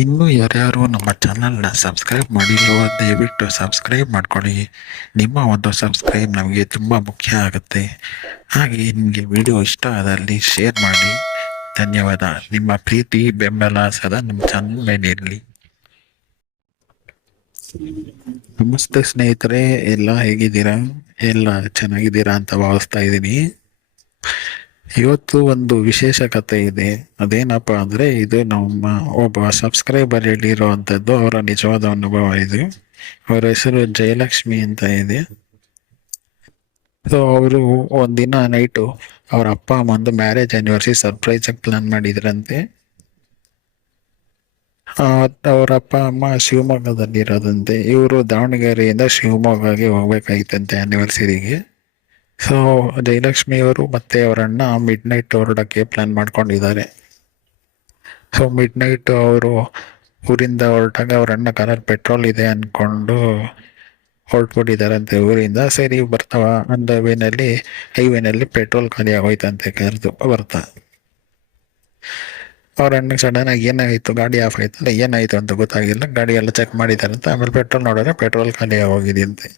ಇನ್ನೂ ಯಾರ್ಯಾರು ನಮ್ಮ ಚಾನಲ್ನ ಸಬ್ಸ್ಕ್ರೈಬ್ ಮಾಡಿಲ್ವೋ ದಯವಿಟ್ಟು ಸಬ್ಸ್ಕ್ರೈಬ್ ಮಾಡ್ಕೊಳ್ಳಿ. ನಿಮ್ಮ ಒಂದು ಸಬ್ಸ್ಕ್ರೈಬ್ ನಮಗೆ ತುಂಬ ಮುಖ್ಯ ಆಗುತ್ತೆ. ಹಾಗೆ ನಿಮಗೆ ವಿಡಿಯೋ ಇಷ್ಟ ಆದಲ್ಲಿ ಶೇರ್ ಮಾಡಿ. ಧನ್ಯವಾದ. ನಿಮ್ಮ ಪ್ರೀತಿ ಬೆಂಬಲ ಸದಾ ನಮ್ಮ ಚಾನಲ್ ಮೇಲೆ ಇರಲಿ. ನಮಸ್ತೆ ಸ್ನೇಹಿತರೆ, ಎಲ್ಲ ಹೇಗಿದ್ದೀರಾ? ಎಲ್ಲ ಚೆನ್ನಾಗಿದ್ದೀರಾ ಅಂತ ಭಾವಿಸ್ತಾ ಇದ್ದೀನಿ. ಇವತ್ತು ಒಂದು ವಿಶೇಷ ಕಥೆ ಇದೆ. ಅದೇನಪ್ಪ ಅಂದ್ರೆ, ಇದು ನಮ್ಮ ಒಬ್ಬ ಸಬ್ಸ್ಕ್ರೈಬರ್ ಹೇಳಿರುವಂಥದ್ದು ಅವರ ನಿಜವಾದ ಅನುಭವ ಇದು. ಅವರ ಹೆಸರು ಜಯಲಕ್ಷ್ಮಿ ಅಂತ ಇದೆ. ಸೊ ಅವರು ಒಂದಿನ ನೈಟು ಅವರ ಅಪ್ಪ ಅಮ್ಮಂದು ಮ್ಯಾರೇಜ್ ಆನಿವರ್ಸರಿ ಸರ್ಪ್ರೈಸ್ ಆಗಿ ಪ್ಲಾನ್ ಮಾಡಿದ್ರಂತೆ. ಅವ್ರ ಅಪ್ಪ ಅಮ್ಮ ಶಿವಮೊಗ್ಗದಲ್ಲಿ ಇರೋದಂತೆ ಇವರು ದಾವಣಗೆರೆಯಿಂದ ಶಿವಮೊಗ್ಗಗೆ ಹೋಗ್ಬೇಕಾಗಿತ್ತಂತೆ ಆನಿವರ್ಸರಿಗೆ ಸೊ ಜಯಲಕ್ಷ್ಮಿ ಅವರು ಮತ್ತೆ ಅವರಣ್ಣ ಮಿಡ್ ನೈಟ್ ಹೊರಡಕ್ಕೆ ಪ್ಲಾನ್ ಮಾಡ್ಕೊಂಡಿದ್ದಾರೆ. ಸೊ ಮಿಡ್ ನೈಟ್ ಅವರು ಊರಿಂದ ಹೊರಟಾಗ ಅವರಣ್ಣ ಕಾರಲ್ಲಿ ಪೆಟ್ರೋಲ್ ಇದೆ ಅನ್ಕೊಂಡು ಹೊರಟ್ಬಿಟ್ಟಿದ್ದಾರಂತೆ ಊರಿಂದ. ಸರಿ, ಬರ್ತಾವ ಅಂದ ವೇನಲ್ಲಿ, ಹೈವೇನಲ್ಲಿ ಪೆಟ್ರೋಲ್ ಖಾಲಿ ಆಗೋಯ್ತಂತೆ ಕರೆದು ಬರ್ತಾ. ಅವ್ರ ಅಣ್ಣಗೆ ಸಡನ್ ಆಗಿ ಏನಾಯ್ತು? ಗಾಡಿ ಆಫ್ ಆಯ್ತಲ್ಲ, ಏನಾಯ್ತು ಅಂತ ಗೊತ್ತಾಗಿಲ್ಲ. ಗಾಡಿ ಎಲ್ಲ ಚೆಕ್ ಮಾಡಿದಾರಂತ ಆಮೇಲೆ ಪೆಟ್ರೋಲ್ ನೋಡಿದ್ರೆ ಪೆಟ್ರೋಲ್ ಖಾಲಿ ಆಗೋಗಿದೆಯಂತೆ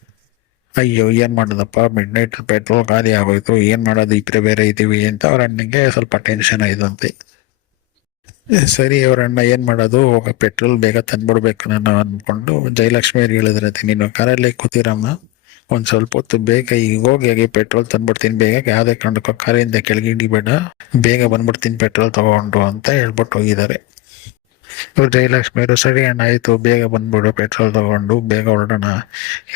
ಅಯ್ಯೋ, ಏನು ಮಾಡೋದಪ್ಪ? ಮಿಡ್ ನೈಟ್ ಪೆಟ್ರೋಲ್ ಖಾಲಿ ಆಗೋಯ್ತು. ಏನು ಮಾಡೋದು? ಇಬ್ಬರೇ ಬೇರೆ ಇದ್ದೀವಿ ಅಂತ ಅವ್ರ ಅಣ್ಣಗೆ ಸ್ವಲ್ಪ ಟೆನ್ಷನ್ ಆಯ್ತಂತೆ. ಸರಿ, ಅವ್ರ ಅಣ್ಣ ಏನ್ ಮಾಡೋದು? ಪೆಟ್ರೋಲ್ ಬೇಗ ತಂದ್ಬಿಡ್ಬೇಕು ನಾನು ಅನ್ಕೊಂಡು ಜಯಲಕ್ಷ್ಮಿ ಅವ್ರಿಗೆ ಹೇಳಿದ್ರಂತೆ, ನೀನು ಕಾರಲ್ಲಿ ಕೂತಿರಮ್ಮ. ಒಂದು ಸ್ವಲ್ಪ ಹೊತ್ತು ಬೇಗ ಈಗ ಹೋಗಿ ಹಾಗೆ ಪೆಟ್ರೋಲ್ ತಂದ್ಬಿಡ್ತೀನಿ. ಬೇಗ ಯಾವುದೇ ಕಾರಣಕ್ಕೂ ಕಾರಿಂದ ಕೆಳಗಿಡಿಬೇಡ ಬೇಗ ಬಂದ್ಬಿಡ್ತೀನಿ ಪೆಟ್ರೋಲ್ ತಗೊಂಡು ಅಂತ ಹೇಳ್ಬಿಟ್ಟು ಹೋಗಿದ್ದಾರೆ. ಜಯಲಕ್ಷ್ಮಿ ಅವರು ಸರಿ ಅಣ್ಣ ಆಯಿತು? ಬೇಗ ಬಂದ್ಬಿಡು ಪೆಟ್ರೋಲ್ ತಗೊಂಡು, ಬೇಗ ಹೊರಡೋಣ.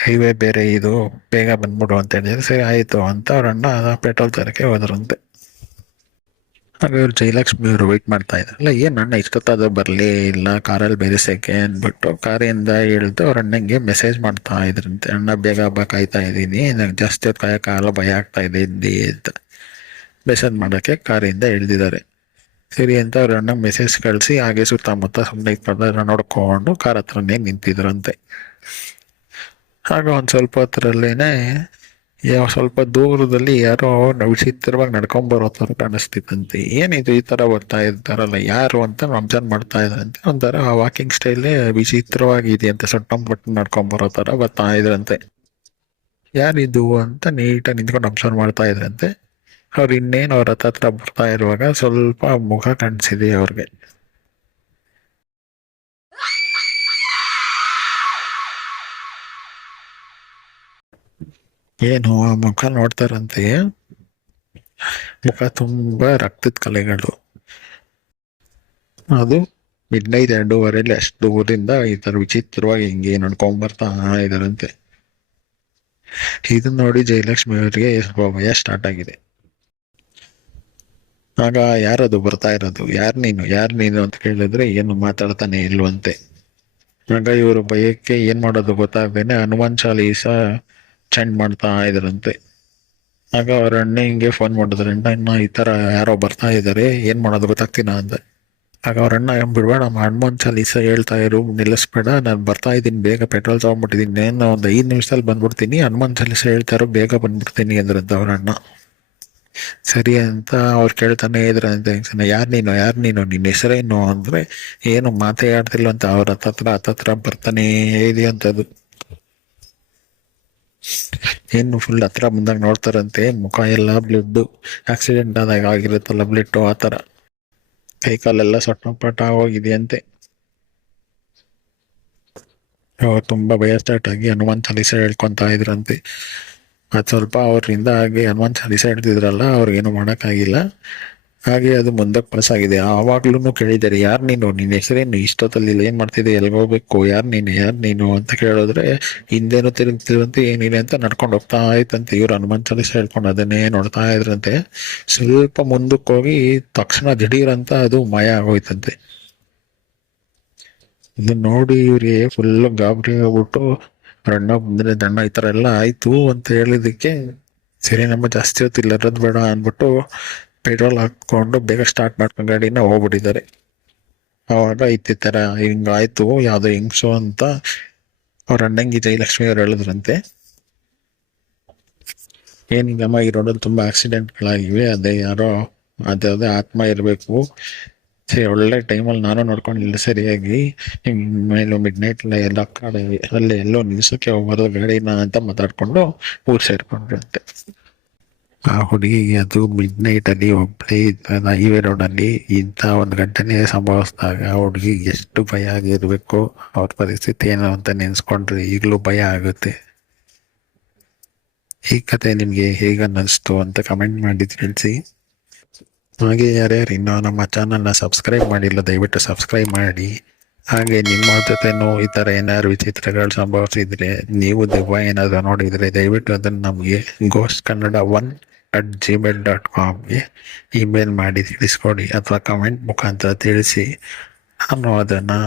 ಹೈವೇ ಬೇರೆ ಇದು, ಬೇಗ ಬಂದ್ಬಿಡು ಅಂತ ಹೇಳಿದ್ರೆ. ಸರಿ, ಆಯಿತು ಅಂತ ಅವ್ರ ಅಣ್ಣ ಪೆಟ್ರೋಲ್ ತರಕ್ಕೆ ಹೋದ್ರಂತೆ. ಹಾಗೆ ಇವ್ರು ಜಯಲಕ್ಷ್ಮಿ ಅವರು ವೆಯ್ಟ್ ಮಾಡ್ತಾ ಇದ್ರಲ್ಲ ಏನ್ ಅಣ್ಣ, ಇಷ್ಟೊತ್ತಾದ್ರೂ ಬರಲಿ ಇಲ್ಲ, ಕಾರಲ್ಲಿ ಬೇರೆ ಸೆಕೆ ಅಂದ್ಬಿಟ್ಟು ಕಾರಿಂದ ಇಳಿದು ಅವ್ರ ಅಣ್ಣಂಗೆ ಮೆಸೇಜ್ ಮಾಡ್ತಾ ಇದ್ರಂತೆ. ಅಣ್ಣ, ಬೇಗ ಹಬ್ಬ ಕಾಯ್ತಾ ಇದ್ದೀನಿ. ನಂಗೆ ಜಾಸ್ತಿ ಹೊತ್ತು ಕಾಯೋಕ್ಕಾಗಲ್ಲ ಭಯ ಆಗ್ತಾ ಇದೆ ಅಂತ. ಮೆಸೇಜ್ ಮಾಡೋಕ್ಕೆ ಕಾರಿಂದ ಇಳಿದಿದ್ದಾರೆ ಸರಿ ಅಂತ ಅವ್ರ ಅಣ್ಣ ಮೆಸೇಜ್ ಕಳಿಸಿ, ಹಾಗೆ ಸುತ್ತಮುತ್ತ ಸುಮ್ಮನೆ ಇಟ್ಕೊಂಡ್ರೆ ನೋಡ್ಕೊಂಡು ಕಾರ್ ಹತ್ರನೇ ನಿಂತಿದ್ರಂತೆ. ಆಗ ಒಂದು ಸ್ವಲ್ಪ ಹೊತ್ತರಲ್ಲೇನೆ ಯಾವ ಸ್ವಲ್ಪ ದೂರದಲ್ಲಿ ಯಾರೋ ವಿಚಿತ್ರವಾಗಿ ನಡ್ಕೊಂಡ್ ಬರೋ ತರ ಕಾಣಿಸ್ತಿತ್ತಂತೆ. ಏನಿದು ಈ ಥರ ಬರ್ತಾ ಇರ್ತಾರಲ್ಲ ಯಾರು ಅಂತ ಅಬ್ಸರ್ವ್ ಮಾಡ್ತಾ ಇದ್ರಂತೆ. ಒಂಥರ ವಾಕಿಂಗ್ ಸ್ಟೈಲ್ ವಿಚಿತ್ರವಾಗಿದೆ ಅಂತ ಸೊಟ್ಟಂಪಟ್ಟು ನಡ್ಕೊಂಡ್ ಬರೋ ತರ ಬರ್ತಾ ಇದ್ರಂತೆ. ಯಾರಿದು ಅಂತ ನೀಟಾಗಿ ನಿಂತ್ಕೊಂಡು ಅಬ್ಸರ್ವ್ ಮಾಡ್ತಾ ಇದ್ರಂತೆ. ಅವ್ರು ಇನ್ನೇನು ಅವ್ರ ಹತ್ರ ಹತ್ರ ಬರ್ತಾ ಇರುವಾಗ ಸ್ವಲ್ಪ ಮುಖ ಕಾಣಿಸಿದೆ ಅವ್ರಿಗೆ. ಏನು, ಆ ಮುಖ ನೋಡ್ತಾರಂತೆ ಮುಖ ತುಂಬಾ ರಕ್ತದ ಕಲೆಗಳು. ಅದು ಮಿಡ್ ನೈಟ್ ಎರಡೂವರೆಯಲ್ಲಿ ಅಷ್ಟು ದೂರದಿಂದ ಈ ತರ ವಿಚಿತ್ರವಾಗಿ ಹಿಂಗೆ ನೋಡ್ಕೊಂಡ್ ಬರ್ತಾ ಇದಾರಂತೆ ಇದನ್ನ ನೋಡಿ ಜಯಲಕ್ಷ್ಮಿ ಅವರಿಗೆ ಭಯ ಸ್ಟಾರ್ಟ್ ಆಗಿದೆ. ಆಗ ಯಾರದು ಬರ್ತಾ ಇರೋದು? ಯಾರು ನೀನು? ಯಾರು ನೀನು ಅಂತ ಕೇಳಿದ್ರೆ ಏನು ಮಾತಾಡ್ತಾನೆ ಇಲ್ವಂತೆ. ಆಗ ಇವರು ಭಯಕ್ಕೆ ಏನ್ ಮಾಡೋದು ಗೊತ್ತಾಗ್ದೇನೆ ಹನುಮಾನ್ ಚಾಲೀಸ ಚೆಂಡ್ ಮಾಡ್ತಾ ಇದ್ರಂತೆ. ಆಗ ಅವ್ರ ಅಣ್ಣ ಹಿಂಗೆ ಫೋನ್ ಮಾಡಿದ್ರೆ. ಅಣ್ಣ ಈ ತರ ಯಾರೋ ಬರ್ತಾ ಇದ್ದಾರೆ ಏನ್ ಮಾಡೋದು ಗೊತ್ತಾಗ್ತೀನ ಅಂತ ಆಗ ಅವ್ರ ಅಣ್ಣ ಬಿಡ್ಬೇಡ ಹನುಮಾನ್ ಚಾಲೀಸ ಹೇಳ್ತಾ ಇರು, ನಿಲ್ಲಿಸ್ಬೇಡ, ನಾನು ಬರ್ತಾ ಇದ್ದೀನಿ, ಬೇಗ ಪೆಟ್ರೋಲ್ ತಗೊಂಡ್ಬಿಟ್ಟಿದ್ದೀನಿ ನಾನು ಒಂದು ಐದು ನಿಮಿಷದಲ್ಲಿ ಬಂದ್ಬಿಡ್ತೀನಿ, ಹನುಮಾನ್ ಚಾಲೀಸ ಹೇಳ್ತಾ ಇರು, ಬೇಗ ಬಂದ್ಬಿಡ್ತೀನಿ ಅಂದ್ರಂತ ಅವ್ರ ಅಣ್ಣ. ಸರಿ ಅಂತ ಅವ್ರು ಕೇಳ್ತಾನೆ ಇದ್ರಂತೆ ಯಾರು ನೀನು? ಯಾರು ನೀನು? ನಿನ್ನ ಹೆಸರೇನು ಅಂದ್ರೆ ಏನು ಮಾತೇ ಆಡ್ತಿಲ್ಲ ಅಂತ ಅವ್ರ ಹತ್ತತ್ರ ಹತ್ತತ್ರ ಬರ್ತಾನೆ ಇದೆಯಂತದು ಏನು ಫುಲ್ ಹತ್ರ ಬಂದಾಗ ನೋಡ್ತಾರಂತೆ, ಮುಖ ಎಲ್ಲ ಬ್ಲಡ್ ಆಕ್ಸಿಡೆಂಟ್ ಆದಾಗ ಆಗಿರುತ್ತಲ್ಲ ಬ್ಲಡ್ ಆ ಥರ. ಕೈ ಕಾಲೆಲ್ಲ ಸೊಟ್ಟಪಟ್ಟ ಹೋಗಿದೆಯಂತೆ ಅವ್ರು ತುಂಬಾ ಭಯ ಸ್ಟಾರ್ಟ್ ಆಗಿ ಹನುಮಾನ್ ಚಾಲೀಸ ಹೇಳ್ಕೊಂತ ಇದ್ರಂತೆ. ಅದು ಸ್ವಲ್ಪ ಅವರಿಂದ ಹಾಗೆ ಹನುಮಾನ್ ಚಾಲೀಸ ಹಿಡ್ದಿದ್ರಲ್ಲ ಅವ್ರಿಗೇನು ಮಾಡೋಕ್ಕಾಗಿಲ್ಲ. ಹಾಗೆ ಅದು ಮುಂದಕ್ಕೆ ಪಾಸ್ ಆಗಿದೆ ಆವಾಗ್ಲೂ ಕೇಳಿದ್ದಾರೆ, ಯಾರು ನೀನು? ನಿನ್ನ ಹೆಸರೇನು? ಇಷ್ಟೊತ್ತಲ್ಲಿ ಏನು ಮಾಡ್ತಿದ್ದೆ? ಎಲ್ಲಿಗೆ ಹೋಗ್ಬೇಕು? ಯಾರು ನೀನು? ಯಾರು ನೀನು? ಅಂತ ಕೇಳಿದ್ರೆ, ಹಿಂದೇನು ತಿರುಗ್ತಿರಂತೆ ಏನಿದೆ ಅಂತ ನಡ್ಕೊಂಡು ಹೋಗ್ತಾ ಇತ್ತಂತೆ ಇವ್ರು ಹನುಮಾನ್ ಚಾಲೀಸ ಹೇಳ್ಕೊಂಡು ಅದನ್ನೇ ನೋಡ್ತಾ ಇದ್ರಂತೆ. ಸ್ವಲ್ಪ ಮುಂದಕ್ಕೆ ಹೋಗಿ ತಕ್ಷಣ ದಿಢೀರಂತ ಅದು ಮಾಯ ಆಗೋಯ್ತಂತೆ. ಇದನ್ನ ನೋಡಿ ಇವ್ರಿಗೆ ಫುಲ್ ಗಾಬರಿ ಆಗ್ಬಿಟ್ಟು ಅಣ್ಣ ಬಂದ್ರೆ ದಣ್ಣ ಈ ಥರ ಎಲ್ಲ ಆಯ್ತು ಅಂತ ಹೇಳಿದಕ್ಕೆ ಸರಿ, ನಮ್ಮ ಜಾಸ್ತಿ ಹೊತ್ತಿಲ್ಲ ಇರೋದು ಬೇಡ ಅಂದ್ಬಿಟ್ಟು ಪೆಟ್ರೋಲ್ ಹಾಕೊಂಡು ಬೇಗ ಸ್ಟಾರ್ಟ್ ಮಾಡ್ಕೊಂಡು ಗಾಡಿನ ಹೋಗ್ಬಿಟ್ಟಿದ್ದಾರೆ. ಅವಾಗ ಈ ತರ, ಹಿಂಗ ಆಯ್ತು, ಯಾವ್ದೋ ಹಿಂಗ್ಸು ಅಂತ ಅವ್ರ ಅಣ್ಣಂಗಿ ಜಯಲಕ್ಷ್ಮಿ ಅವ್ರು ಹೇಳಿದ್ರಂತೆ. ಏನೀಗಮ್ಮ ಈ ರೋಡಲ್ಲಿ ತುಂಬಾ ಆಕ್ಸಿಡೆಂಟ್ಗಳಾಗಿವೆ ಅದೇ ಯಾರೋ ಅದೇ ಆತ್ಮ ಇರಬೇಕು. ಸರಿ ಒಳ್ಳೆ ಟೈಮಲ್ಲಿ ನಾನು ನೋಡ್ಕೊಂಡಿಲ್ಲ ಸರಿಯಾಗಿ. ಮೇಲೂ ಮಿಡ್ ನೈಟ್ ಎಲ್ಲ ಕಡೆ ಅಲ್ಲಿ ಎಲ್ಲೋ ನಿಲ್ಸಕ್ಕೆ ಹೋಗೋದು ಗಾಡಿನ ಅಂತ ಮಾತಾಡ್ಕೊಂಡು ಊರ್ ಸೇರ್ಕೊಂಡ್ರಂತೆ. ಆ ಹುಡುಗಿಗೆ ಅದು ಮಿಡ್ ಅಲ್ಲಿ ಒಬ್ಬಳೇ ಹೈವೇ ರೋಡ್ ಅಲ್ಲಿ ಇಂಥ ಒಂದು ಘಟನೆ ಸಂಭವಿಸಿದಾಗ ಆ ಹುಡುಗಿಗೆ ಎಷ್ಟು ಭಯ ಆಗಿರಬೇಕು? ಅವ್ರ ಪರಿಸ್ಥಿತಿ ಏನು ಅಂತ ನೆನೆಸ್ಕೊಂಡ್ರೆ ಈಗಲೂ ಭಯ ಆಗುತ್ತೆ. ಈ ಕತೆ ನಿಮಗೆ ಹೇಗೆ ಅನ್ನಿಸ್ತು ಅಂತ ಕಮೆಂಟ್ ಮಾಡಿ ತಿಳಿಸಿ. ಹಾಗೆ ಯಾರ್ಯಾರು ಇನ್ನೂ ನಮ್ಮ ಚಾನಲ್ನ ಸಬ್ಸ್ಕ್ರೈಬ್ ಮಾಡಿಲ್ಲ, ದಯವಿಟ್ಟು ಸಬ್ಸ್ಕ್ರೈಬ್ ಮಾಡಿ. ಹಾಗೆ ನಿಮ್ಮ ಜೊತೆನೂ ಈ ಥರ ಏನಾದ್ರು ವಿಚಿತ್ರಗಳು ಸಂಭವಿಸಿದರೆ, ನೀವು ದೆವ್ವ ಏನಾದರೂ ನೋಡಿದರೆ ದಯವಿಟ್ಟು ಅದನ್ನು ನಮಗೆ ghost Kannada one at Gmail dot ಕಾಮ್ಗೆ email ಮಾಡಿ ತಿಳಿಸ್ಕೊಡಿ ಅಥವಾ ಕಮೆಂಟ್ ಮುಖಾಂತರ ತಿಳಿಸಿ. ನಾನು ಅದನ್ನು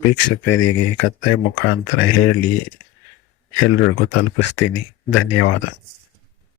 ವೀಕ್ಷಕರಿಗೆ ಕತ್ತೆ ಮುಖಾಂತರ ಹೇಳಿ ಎಲ್ರಿಗೂ ತಲುಪಿಸ್ತೀನಿ. ಧನ್ಯವಾದ.